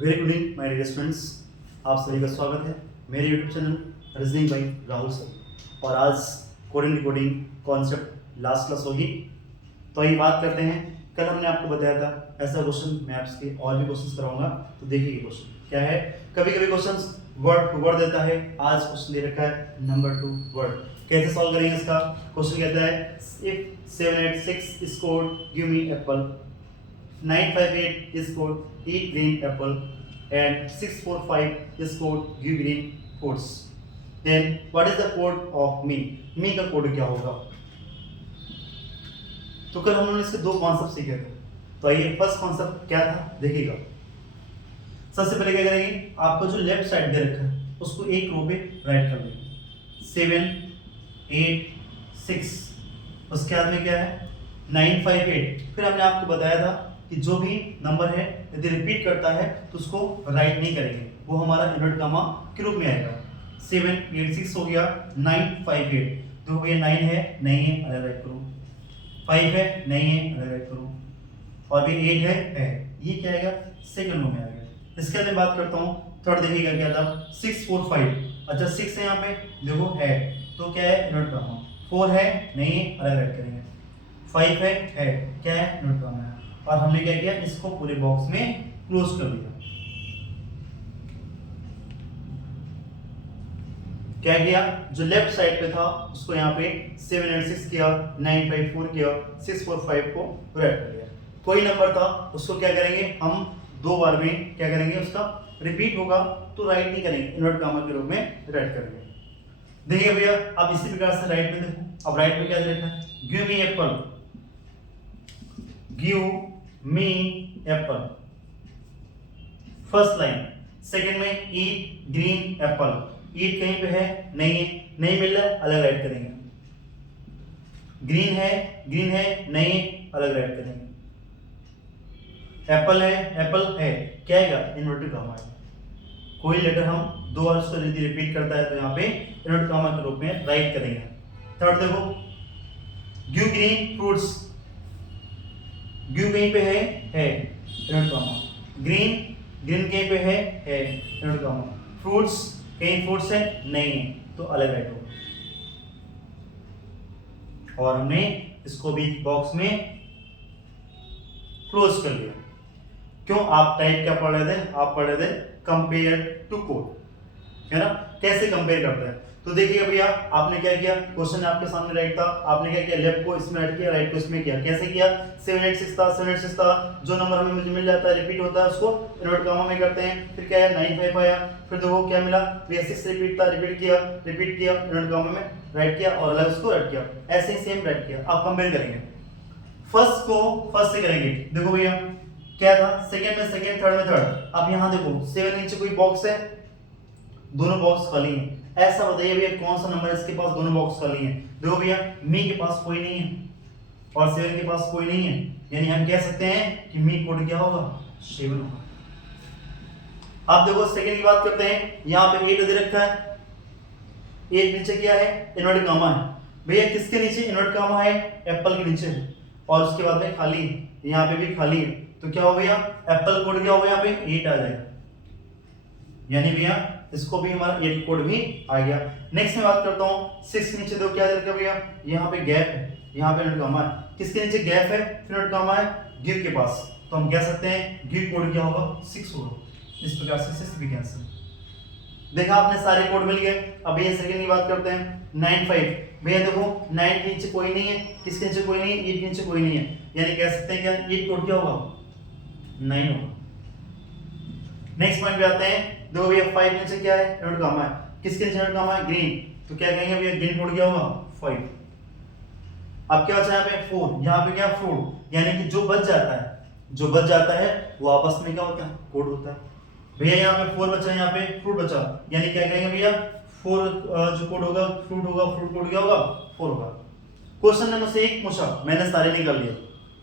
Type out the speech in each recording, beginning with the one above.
Very good evening my dear students, आप सभी का स्वागत है मेरे YouTube channel reasoning by Rahul sir. और आज coding decoding concept last class होगी। तो आइए बात करते हैं। कल हमने आपको बताया था ऐसा क्वेश्चन, मैं आपसे और भी क्वेश्चन कराऊंगा। तो देखिए ये क्वेश्चन क्या है। कभी कभी क्वेश्चन वर्ड टू वर्ड देता है, आज क्वेश्चन दे रखा है नंबर टू वर्ड। कैसे सॉल्व करेंगे इसका। क्वेश्चन कहता है if 786 is code give me apple, 958 is code eat green apple, and 645 is code give green fruits. Then what is the code of me? Me का code क्या होगा। तो कल हम लोगों ने इसके दो कॉन्सेप्ट सीखे थे। तो आइए फर्स्ट कॉन्सेप्ट क्या था देखिएगा। सबसे पहले क्या करेंगे, आपको जो लेफ्ट साइड दे रखा है उसको एक रो पे राइट कर देंगे। 7 8 6, उसके बाद में क्या है 958। फिर हमने आपको बताया था कि जो भी नंबर है यदि रिपीट करता है तो उसको राइट नहीं करेंगे, वो हमारा इन्वर्ट कामा के रूप में आएगा। 786 हो गया, 958 तो भैया 9 है नहीं है अलग राइट करो, 5 है नहीं है अलग राइट करो, और भी 8 है ये क्या आएगा सेकंड रो में आएगा। इसके बाद मैं बात करता हूँ थर्ड, देखिएगा क्या था 645। अच्छा 6 है यहाँ पे देखो है तो क्या है इन्वर्ट कामा, 4 है नहीं है अलग राइट करेंगे, 5 है क्या है इन्वर्ट कामा है। और हमने क्या किया इसको पूरे बॉक्स में क्लोज कर दिया। क्या किया जो लेफ्ट साइड पे था उसको यहाँ पे 786 किया, 954 किया, 645 को राइट कर दिया। कोई नंबर था उसको क्या करेंगे हम दो बार में क्या करेंगे, उसका रिपीट होगा तो राइट नहीं करेंगे, इन्वर्ट कामा के रूप में राइट करेंगे। देखिए भैया अब इसी प्रकार से राइट में देखो। अब राइट में क्या लिखा है, give me Apple, give me Apple first line. Second में ईट ग्रीन एप्पल, ईट कहीं पे है नहीं मिल रहा है अलग राइट करेंगे। ग्रीन है नहीं है अलग राइट करेंगे। एप्पल है क्या आएगा इन्वर्टेड कामा है। कोई लेटर हम दो बार उसको यदि रिपीट करता है तो यहाँ पे इन्वर्टेड कामा के रूप में राइट करेंगे। थर्ड देखो गिव ग्रीन फ्रूट्स, गिव कहीं पे है इन्वर्टेड कामा, ग्रीन कहीं पे है इन्वर्टेड कामा, फ्रूट्स कहीं फ्रूट्स है नहीं है तो अलग राइट होगा। और हमने इसको भी बॉक्स में क्लोज कर लिया। क्यों, आप टाइप क्या पढ़ रहे थे, आप पढ़ रहे थे कंपेयर टू कोड, है ना। कैसे कंपेयर करते हैं तो देखिए भैया आपने क्या किया, क्वेश्चन आपके सामने राइट था, आपने क्या किया लेफ्ट को इसमें ऐड किया राइट को इसमें किया। कैसे किया 786 था, जो नंबर हमें मुझे मिल जाता है रिपीट होता है उसको इन्वर्ट कामा में करते हैं। फिर क्या है 95 आया, फिर देखो क्या मिला भैया 6 रिपीट था, रिपीट किया इन्वर्ट कामा में राइट किया और अलग उसको राइट किया। ऐसे ही सेम राइट किया। आप कंपेयर करेंगे फर्स्ट को फर्स्ट से करेंगे। देखो भैया क्या था सेकंड में सेकंड, थर्ड में थर्ड। अब यहाँ देखो 7 नीचे कोई बॉक्स है, दोनों बॉक्स खाली हैं। ऐसा बताइए भैया कौन सा नंबर इसके पास दोनों बॉक्स खाली हैं। देखो भैया मी के पास कोई नहीं है और 7 के पास कोई नहीं है, यानी हम कह सकते हैं कि मी कोड क्या होगा 7 होगा। अब देखो सेकंड की बात करते हैं, यहाँ पे 8 दे रखा है, 8 नीचे क्या है इन्वर्टेड कामा है। भैया किसके नीचे इन्वर्टेड कामा है, एप्पल के नीचे है, और उसके बाद में खाली है, यहाँ पे भी खाली है। तो क्या हो भैया एप्पल कोड क्या होगा यहाँ पे 8 आ जाएगा, यानी भैया इसको भी हमारा 8 कोड भी आ गया। नेक्स्ट में बात करता हूँ 6 नीचे दो क्या दे रखा है भैया, यहाँ पे गैप है, यहाँ पे इन्वर्टेड कामा है। किसके नीचे गैप है इन्वर्टेड कामा है, गिव के पास, तो हम कह सकते हैं गिव कोड क्या होगा 6 होगा। इस प्रकार से 6 भी कैंसिल। देखा आपने सारे कोड मिल गए। अब ये सेकंड की बात करते हैं 95। भैया देखो 9 के नीचे कोई नहीं है, किसके नीचे कोई नहीं है 8 के नीचे कोई नहीं है, यानी कह सकते हैं कि 8 कोड क्या होगा 9 होगा। नेक्स्ट पॉइंट पे आते हैं, देखो भैया 5 नीचे क्या है इन्वर्टेड कामा है, किसके नीचे इन्वर्टेड कामा है ग्रीन, तो क्या कहेंगे भैया ग्रीन कोड क्या होगा 5। अब क्या बचा यहाँ पे 4, यहाँ पे क्या फ्रूट, यानी कि जो बच जाता है वो आपस में क्या होता है कोड होता है। भैया यहाँ पे 4 बचा, यहाँ पे फ्रूट बचा, यानी क्या कहेंगे भैया 4 जो कोड होगा फ्रूट कोड क्या होगा 4 होगा। क्वेश्चन नंबर से 1 पूछा, मैंने सारे निकाल लिए,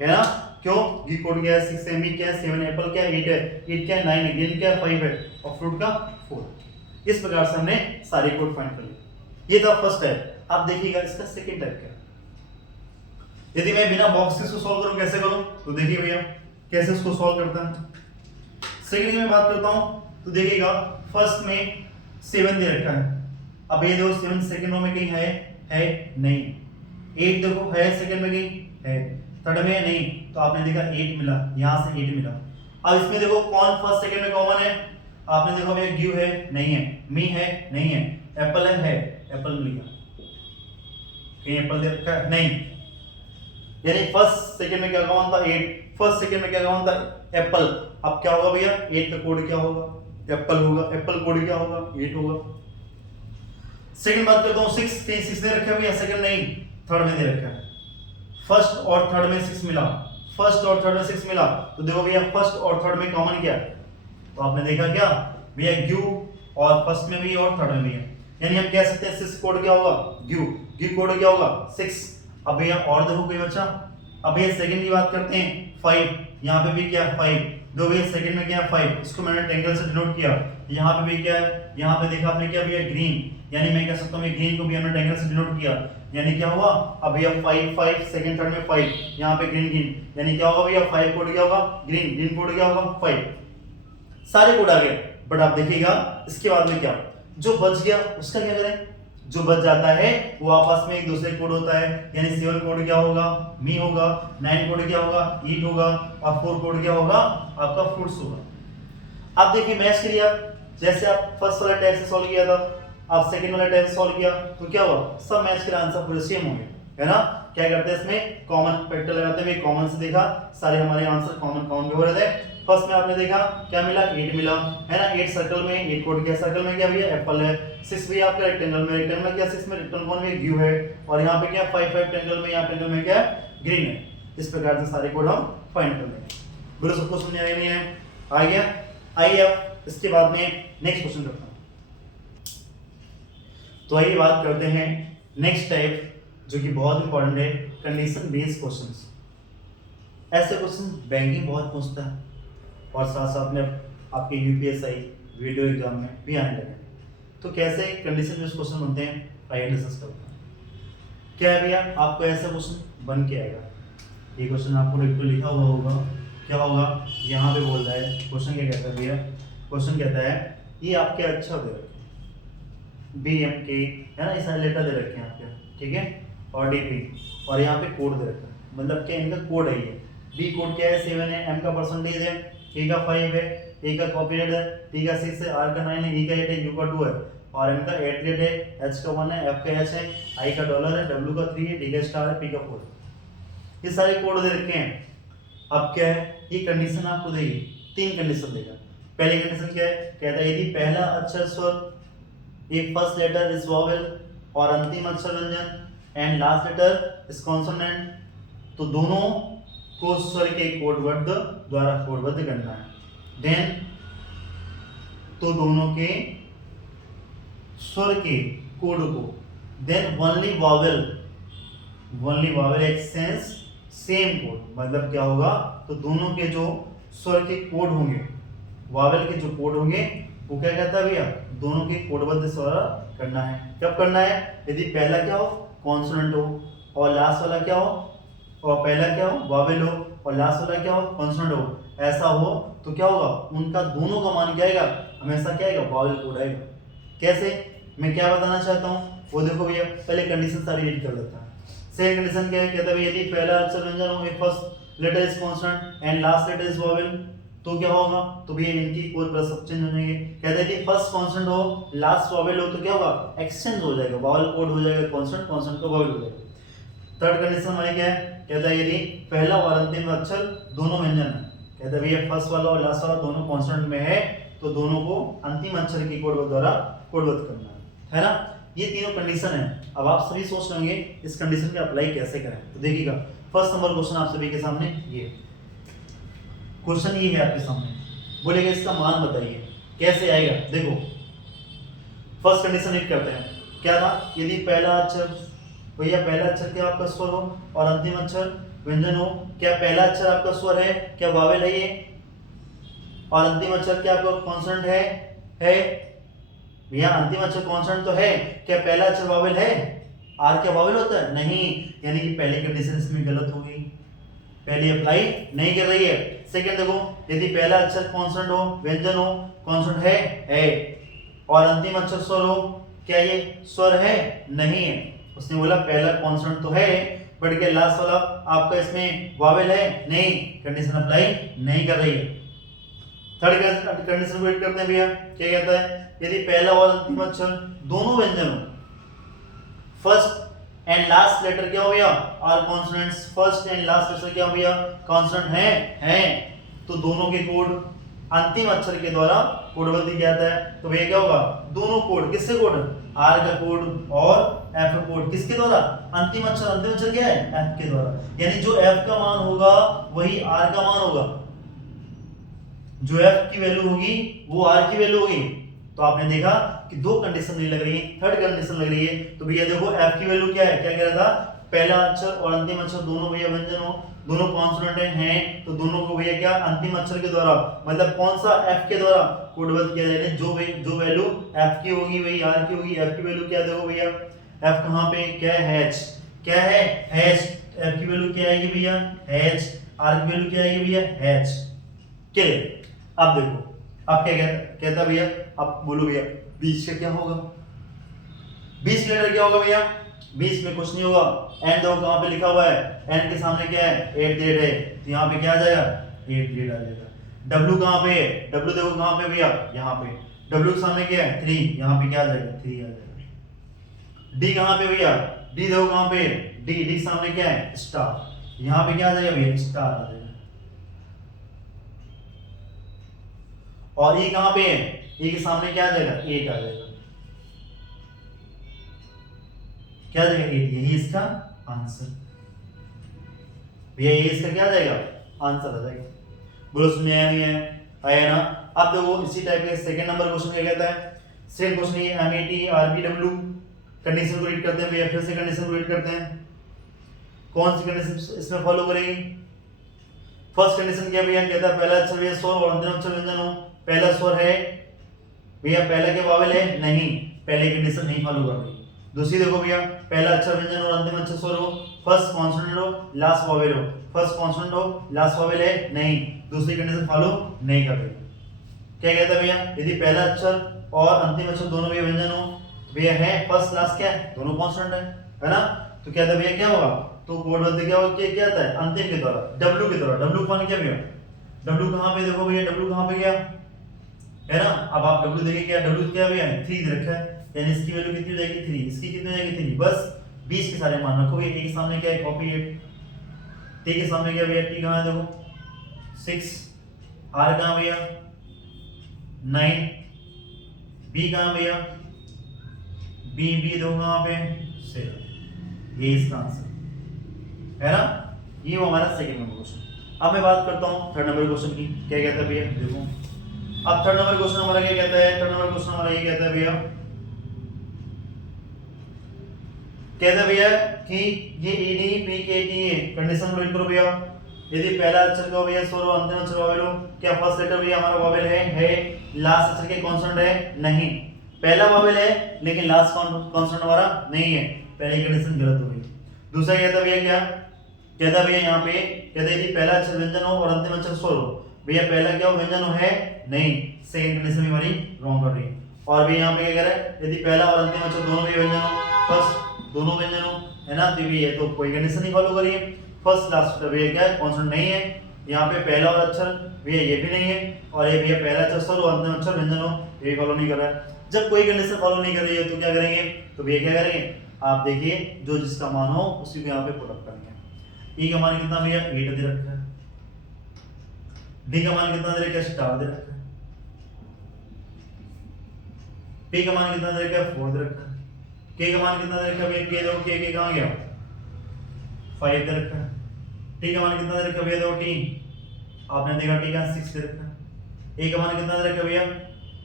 है ना। क्यों गी कोड क्या है 6 है, मी क्या है 7, एप्पल क्या है 8 है, 8 क्या है 9 है, ग्रीन क्या है 5 है और फ्रूट का 4। इस प्रकार से हमने सारे कोड फाइंड कर लिए। ये था फर्स्ट टाइप। अब देखिएगा इसका सेकंड टाइप क्या। यदि मैं बिना बॉक्सेस को सॉल्व करूं कैसे करूं, तो देखिए भैया कैसे इसको सॉल्व करता है। सेकंड में बात करता हूं तो देखिएगा फर्स्ट में 7 दे रखा है। अब ये देखो 7 सेकंड रो में कहीं है नहीं। 8 देखो है सेकंड में कहीं है, थर्ड में है नहीं, तो आपने देखा 8 मिला, यहां से 8 मिला। अब इसमें देखो कौन फर्स्ट सेकंड में कॉमन है, आपने देखो भैया गिव है नहीं है, मी है नहीं है, एप्पल है एप्पल मिल गया, कहीं एप्पल दे रखा है नहीं, यानी फर्स्ट सेकंड में क्या कॉमन था 8, फर्स्ट सेकंड में क्या कॉमन था एप्पल। अब क्या होगा भैया 8 का कोड क्या होगा, एप्पल होगा, एप्पल कोड क्या होगा 8 होगा। सेकंड बात करता हूं 6 दे रखा है भैया, सेकंड नहीं थर्ड में दे रखा है। फर्स्ट और थर्ड में 6 मिला, फर्स्ट और थर्ड में 6 मिला, तो देखो भैया फर्स्ट और थर्ड में कॉमन क्या है, तो आपने देखा क्या भैया गिव और फर्स्ट में भी और थर्ड में भी है, यानी हम कह सकते हैं 6 कोड क्या होगा गिव कोड क्या होगा 6। अब भैया और देखो कोई बच्चा, अब भैया सेकंड की बात करते हैं 5, यहाँ पे भी क्या 5, दो भैया सेकंड में क्या है 5, इसको मैंने ट्रायंगल से डिनोट किया। यहाँ पे भी क्या है, यहाँ पे देखा आपने क्या भैया ग्रीन, यानी मैं कह सकता हूँ ग्रीन को भी हमने ट्रायंगल से डिनोट किया, यानी क्या हुआ अब भैया 5 सेकंड थर्ड में 5, यहाँ पे ग्रीन, यानी क्या होगा भैया 5 कोड क्या होगा ग्रीन कोड क्या होगा 5। सारे कोड आ गए, बट आप देखिएगा इसके बाद में क्या, जो बच गया उसका क्या करें, जो बच जाता है वो आपस में एक दूसरे कोड होता है, यानी 7 कोड क्या होगा मी होगा, 9 कोड क्या होगा ईट होगा, और 4 कोड क्या होगा आपका फ्रूट्स होगा। आप देखिए मैच के लिए आप जैसे आप फर्स्ट वाला टाइप से सॉल्व किया था, आप सेकंड वाला टाइप से सॉल्व किया, तो क्या हुआ सब मैच के आंसर पूरे सेम होंगे, है ना। क्या करते हैं इसमें कॉमन फैक्टर लगाते हैं, कॉमन से देखा सारे हमारे आंसर कॉमन भी हो रहे थे। फर्स्ट में आपने देखा क्या मिला 8 मिला, है ना, 8 सर्कल में 8 कोड क्या सर्कल में क्या भैया एप्पल है, 6 भी आपका रेक्टेंगल में क्या 6 में रेक्टेंगल कौन में गिव है, और यहाँ पे क्या 5 रेक्टेंगल में यहाँ रेक्टेंगल में क्या ग्रीन है। इस प्रकार से सारे कोड हम फाइंड कर लेंगे। गुरु सबको समझ आया नहीं है, आ गया। आइए अब इसके बाद में नेक्स्ट क्वेश्चन करते हैं। तो आइए बात करते हैं नेक्स्ट टाइप जो कि बहुत इंपॉर्टेंट है, कंडीशन बेस्ड क्वेश्चंस। ऐसे क्वेश्चन बैंकिंग बहुत पूछता है और साथ साथ में आपके यूपीएसआई वीडियो एग्जाम में भी आने लगे। तो कैसे कंडीशन बेस्ड क्वेश्चन बनते हैं आइए डिस्कस करते हैं। क्या है भैया आपको ऐसा क्वेश्चन बन के आएगा, ये क्वेश्चन आपको लिखा हुआ होगा, क्या होगा यहाँ पे बोल रहा है क्वेश्चन क्या कहता है भैया, क्वेश्चन कहता है ये आपके अच्छा दे रखे BMK है ना, इस लेटर दे रखे हैं आपके, ठीक है, और DP और यहाँ पे कोड दे रखा है, मतलब क्या इनका कोड है ये, B कोड क्या है 7 है, M का परसेंटेज है, K का 5 है, A का कॉपीराइट है, T का 6 है, R का 9 है, E का 8 है, U का 2 है, और M का 8 है, H का 1 है, F का H है, I का डॉलर है, W का 3 है, D का स्टार है, P का 4 है। ये सारे कोड दे रखे हैं। अब क्या है ये कंडीशन आपको देगी, 3 कंडीशन देगा। पहली कंडीशन क्या है, कहता है यदि पहला अक्षर स्वर एक फर्स्ट लेटर इज वोवेल और अंतिम अक्षर व्यंजन and last letter is consonant, तो दोनों को स्वर के कोडबद्ध द्वारा कोडबद्ध करना है। देन तो दोनों के स्वर के कोड को, then only vowel exchange same code, मतलब क्या होगा तो दोनों के जो स्वर के कोड होंगे, वावेल के जो कोड होंगे वो क्या कहता है भैया दोनों के कोडबद्ध स्वर करना है। कब करना है, यदि पहला क्या हो कॉन्सोनेंट हो और लास्ट वाला क्या हो, और पहला क्या हो वावेल हो और लास्ट वाला क्या हो कॉन्सोनेंट हो, ऐसा हो तो क्या होगा उनका दोनों का मान क्या आएगा हमेशा क्या आएगा वावेल कोड आएगा। कैसे, मैं क्या बताना चाहता हूँ वो देखो भैया, पहले कंडीशन सारी रीड कर लेता है। सेकंड कंडीशन क्या है, कहता है यदि पहला अक्षर व्यंजन हो first letter is consonant and last letter is vowel, तो क्या होगा तो भैया इनकी कोई प्लस चेंज हो जाएंगे। कहते हैं कि फर्स्ट कॉन्सोनेंट हो लास्ट वावेल हो तो क्या होगा एक्सचेंज हो जाएगा, वावेल कोड हो जाएगा कॉन्सोनेंट, कॉन्सोनेंट का वावेल हो जाएगा। थर्ड कंडीशन हमारी क्या है, कहता है यदि पहला और अंतिम अक्षर दोनों व्यंजन है, कहता है भैया फर्स्ट वाला और लास्ट वाला दोनों कॉन्सोनेंट में है तो दोनों को अंतिम अक्षर की कोड द्वारा कोडबद्ध करना है ना। ये तीनों कंडीशन है। अब आप सभी सोच लेंगे इस कंडीशन को अप्लाई कैसे करें, तो देखिएगा फर्स्ट नंबर क्वेश्चन आप सभी के सामने ये क्वेश्चन ये है आपके सामने, बोलेगा इसका मान बताइए कैसे आएगा। देखो फर्स्ट कंडीशन एक करते हैं, क्या था यदि पहला अक्षर भैया पहला अक्षर क्या आपका स्वर हो और अंतिम अक्षर व्यंजन हो, क्या पहला अक्षर आपका स्वर है क्या वावेल है ये, और अंतिम अक्षर क्या आपका कॉन्सोनेंट है भैया अंतिम अक्षर कॉन्सोनेंट तो है, क्या पहला अक्षर वावेल है, आर क्या वावेल होता है नहीं, यानी कि पहली कंडीशन इसमें गलत हो गई, पहले अप्लाई नहीं कर रही है। सेकंड देखो यदि पहला अक्षर कॉन्सोनेंट हो, व्यंजन हो, कॉन्सोनेंट है, और अंतिम अक्षर स्वर हो, क्या ये स्वर है? नहीं है। उसने बोला पहला कॉन्सोनेंट तो है, बट क्या लास्ट वाला आपका इसमें वावेल है? नहीं, कंडीशन अप्लाई नहीं कर रही है। थर्ड कंडीशन को वेट करते हैं भैया, क्या कहता है? यदि पहला और अंतिम अक्षर दोनों व्यंजन हो, फर्स्ट एंड लास्ट लेटर क्या हो भैया? Are consonants. First and last letter क्या हो भैया? कॉन्सोनेंट है, तो दोनों के कोड अंतिम अक्षर के द्वारा कोडबद्ध किया जाता है। तो भैया क्या होगा? दोनों कोड, किससे कोड? आर का कोड और एफ का कोड, किसके द्वारा? अंतिम अक्षर क्या है? एफ के द्वारा। यानी जो एफ का मान होगा वही आर का मान होगा, जो एफ की वैल्यू होगी वो आर की वैल्यू होगी। तो आपने देखा कि दो कंडीशन नहीं लग रही है, थर्ड कंडीशन लग रही है। तो भैया देखो एफ की वैल्यू क्या है? क्या कह रहा था? पहला अक्षर और अंतिम अक्षर दोनों भैया व्यंजन हो, दोनों कॉन्सोनेंट हैं, तो दोनों को भैया क्या अंतिम अक्षर के द्वारा, मतलब कौन सा? एफ के द्वारा कोडबद्ध किया जाएगा। जो वैल्यू एफ की होगी वही आर की होगी। एफ की वैल्यू क्या देखो भैया? एफ कहां पे? क्या है? एच। क्या है? एच। एफ की वैल्यू क्या आएगी भैया? एच। आर की वैल्यू क्या आएगी भैया? एच। क्लियर? अब देखो अब क्या कहता भैया, अब बोलो भैया 20 का क्या होगा? 20 लेटर क्या होगा भैया? 20 में कुछ नहीं होगा। एंड देखो कहां पे लिखा हुआ है? एंड के सामने क्या है? 8 ग्रेड है, तो यहाँ पे क्या आ जाएगा? 8 ग्रेड आ जाएगा। डब्ल्यू कहां पे है? डब्ल्यू देखो कहां पे भैया? यहाँ पे। डब्ल्यू के सामने क्या है? 3, यहाँ पे क्या आ जाएगा? 3 आ जाएगा। डी कहां पे भैया? डी देखो कहां पे? डी के सामने क्या है? स्टार, यहाँ पे क्या आ जाएगा भैया? स्टार आ जाएगा। और ई कहां पे है? ई के सामने क्या आ जाएगा? 8 आ जाएगा। क्या आ जाएगा? 8। यही इसका आंसर भैया, ये इसका क्या आ जाएगा? आंसर आ जाएगा। बोलो सुनिए, आया नहीं है? आया ना? अब देखो इसी टाइप के सेकंड नंबर क्वेश्चन क्या कहता है? सेम क्वेश्चन है, एमईटी आरपीडब्ल्यू। कंडीशन को रीड करते हैं भैया, फिर से कंडीशन को रीड करते हैं। कौन सी कंडीशन इसमें फॉलो करेगी? फर्स्ट कंडीशन क्या भैया? कहता है पहला अक्षर भैया स्वर और अंतिम अक्षर व्यंजन हो। पहला स्वर है भैया, पहला के वावेल है? नहीं, पहले कंडीशन नहीं फॉलो कर रही। दूसरी देखो भैया, पहला अक्षर व्यंजन और अंतिम अक्षर स्वर हो, फर्स्ट कॉन्सोनेंट हो, लास्ट वावेल हो। फर्स्ट कॉन्सोनेंट हो, लास्ट वावेल है? नहीं, दूसरी कंडीशन फॉलो नहीं कर रही। क्या कहता है भैया? यदि पहला अक्षर और अंतिम अक्षर दोनों भी व्यंजन हो, भैया है फर्स्ट लास्ट क्या है? दोनों कॉन्सोनेंट है ना? तो कहता है भैया क्या होगा? तो कोडबद्ध क्या होगा? क्या आता है? अंतिम के द्वारा, डब्ल्यू के द्वारा। डब्ल्यू कौन क्या भैया? डब्ल्यू कहां पे? देखो भैया डब्ल्यू कहां पे गया है ना? अब आप डब्ल्यू देखिए, क्या डब्ल्यू क्या भैया? 3 दे रखा है, यानी इसकी वैल्यू कितनी हो जाएगी? 3। इसकी कितनी हो जाएगी? 3। बस 20 के सारे मान रखोगे। ए के सामने क्या है? कॉपी 8। टी के सामने क्या भैया? टी कहां है? देखो 6। आर कहां भैया? 9। बी कहां भैया? बी देखो कहां पे? 7। ये इसका आंसर है ना? ये वो हमारा सेकंड नंबर क्वेश्चन। अब मैं बात करता हूं थर्ड नंबर क्वेश्चन की। क्या कहता है भैया? देखो अब थर्ड नंबर क्वेश्चन हमारा क्या कहता है? थर्ड नंबर क्वेश्चन हमारा ये कहता है भैया, कहता है भैया कि ये ईडी पी के टी ए कंडीशन रीड करो भैया। यदि पहला अक्षर का भैया स्वर हो, अंतिम अक्षर वावेल हो, क्या फर्स्ट लेटर भैया हमारा वावेल है? लास्ट अक्षर के कॉन्सोनेंट है? नहीं, पहला वावेल है लेकिन लास्ट कॉन्सोनेंट हमारा नहीं है। पहली कंडीशन गलत हो गई। दूसरा कहता है भैया, क्या कहता है भैया? यहाँ पे कहता है यदि पहला अक्षर व्यंजन हो और अंतिम अक्षर स्वर हो, भैया पहला क्या हो? व्यंजन हो? है? नहीं, सेकंड कंडीशन भी हमारी रॉन्ग कर रही है। और भैया यहाँ पे क्या कह रहा है? यदि पहला और अंतिम अक्षर दोनों भी व्यंजन हो, फर्स्ट दोनों व्यंजन हो, है ना? तो ये तो कोई कंडीशन नहीं फॉलो करी है। फर्स्ट लास्ट भैया क्या है? कॉन्सोनेंट नहीं है। यहाँ पे पहला और अक्षर भैया ये भी नहीं है, और ये भैया पहला अक्षर स्वर और अंतिम अक्षर व्यंजन हो, ये फॉलो नहीं कर रहा है। जब कोई कंडीशन फॉलो नहीं कर रही है तो क्या करेंगे? तो भैया क्या करेंगे? आप देखिए जो जिसका मान हो उसी को यहाँ पे पुट अप करेंगे। ई का मान कितना भैया? 8 दे रखा है। डी का मान कितना दे रखा है? स्टार दे रखा है। पी का मान कितना दे रखा है? 4 दे रखा है। के का मान कितना दे रखा है भैया? के देखो के कहां गया? 5 दे रखा है। टी का मान कितना दे रखा है भैया? देखो टी, आपने देखा टी का 6 दे रखा है। ए का मान कितना दे रखा है भैया?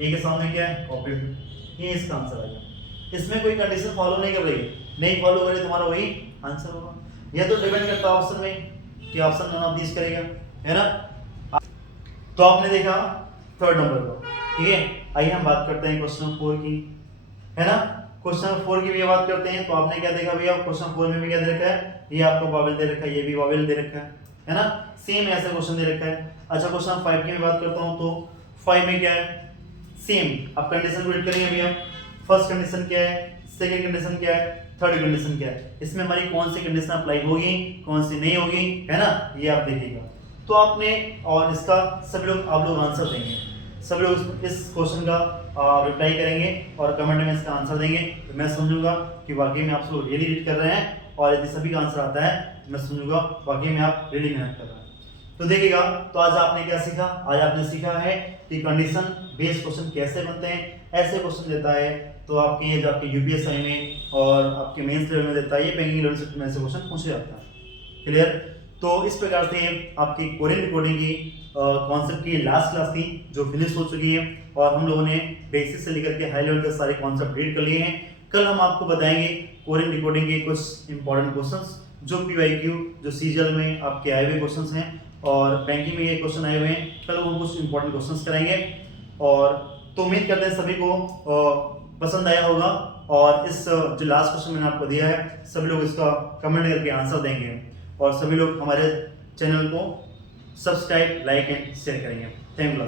ए के सामने क्या है? कॉपी। ये इसका आंसर आ गया। इसमें कोई कंडीशन फॉलो नहीं कर रही, नहीं फॉलो करे तुम्हारा वही आंसर होगा। यह तो डिपेंड करता है ऑप्शन में कि ऑप्शन नन ऑफ दिस करेगा, है ना? तो आपने देखा थर्ड नंबर को, ठीक है। आइए हम बात करते हैं क्वेश्चन 4 की, है ना? क्वेश्चन 4 की भी बात करते हैं। तो आपने क्या देखा भैया? क्वेश्चन 4 में भी क्या दे रखा है? ये आपको वावेल दे रखा है, ये भी वावेल दे रखा है। है ना, सेम ऐसा क्वेश्चन दे रखा है। अच्छा क्वेश्चन 5 की मैं बात करता हूँ, तो 5 में क्या है, सेम आप कंडीशन रीड करेंगे भैया। फर्स्ट कंडीशन क्या है, सेकंड कंडीशन क्या है, थर्ड कंडीशन क्या है, इसमें हमारी कौन सी कंडीशन अप्लाई होगी, कौन सी नहीं होगी, है ना, ये आप देखिएगा। तो आपने और इसका आप लोग आंसर देंगे, सब लोग इस क्वेश्चन का रिप्लाई करेंगे और कमेंट में इसका आंसर देंगे, तो मैं समझूंगा कि वाकई में आप लोग रियली रीड कर रहे हैं, और यदि सभी का आंसर आता है तो मैं समझूंगा वाकई में आप रियली मेहनत कर रहे हैं। तो देखिएगा, तो आज आपने क्या सीखा, आज आपने सीखा है कि कंडीशन बेस्ड क्वेश्चन कैसे बनते हैं। ऐसे क्वेश्चन देता है तो आपके ये जो आपके यूपीएससी में और आपके मेंस लेवल में देता है, ये बैंकिंग लेवल में ऐसे क्वेश्चन पूछे जाता है। क्लियर। तो इस प्रकार से आपकी कोरियन डिकोडिंग की कॉन्सेप्ट की लास्ट क्लास थी जो फिनिश हो चुकी है, और हम लोगों ने बेसिक से लेकर के हाई लेवल तक सारे कॉन्सेप्ट रीड कर लिए हैं। कल हम आपको बताएंगे कोरियन डिकोडिंग के कुछ इंपॉर्टेंट क्वेश्चंस जो पीवाईक्यू जो सीजीएल में आपके आए हुए क्वेश्चंस हैं, और बैंकिंग में ये क्वेश्चन आए हुए हैं। कल हम कुछ इंपॉर्टेंट क्वेश्चंस कराएंगे, और तो उम्मीद करते हैं सभी को पसंद आया होगा, और इस जो लास्ट क्वेश्चन मैंने आपको दिया है सभी लोग इसका कमेंट करके आंसर देंगे, और सभी लोग हमारे चैनल को सब्सक्राइब, लाइक एंड शेयर करेंगे। Thank you.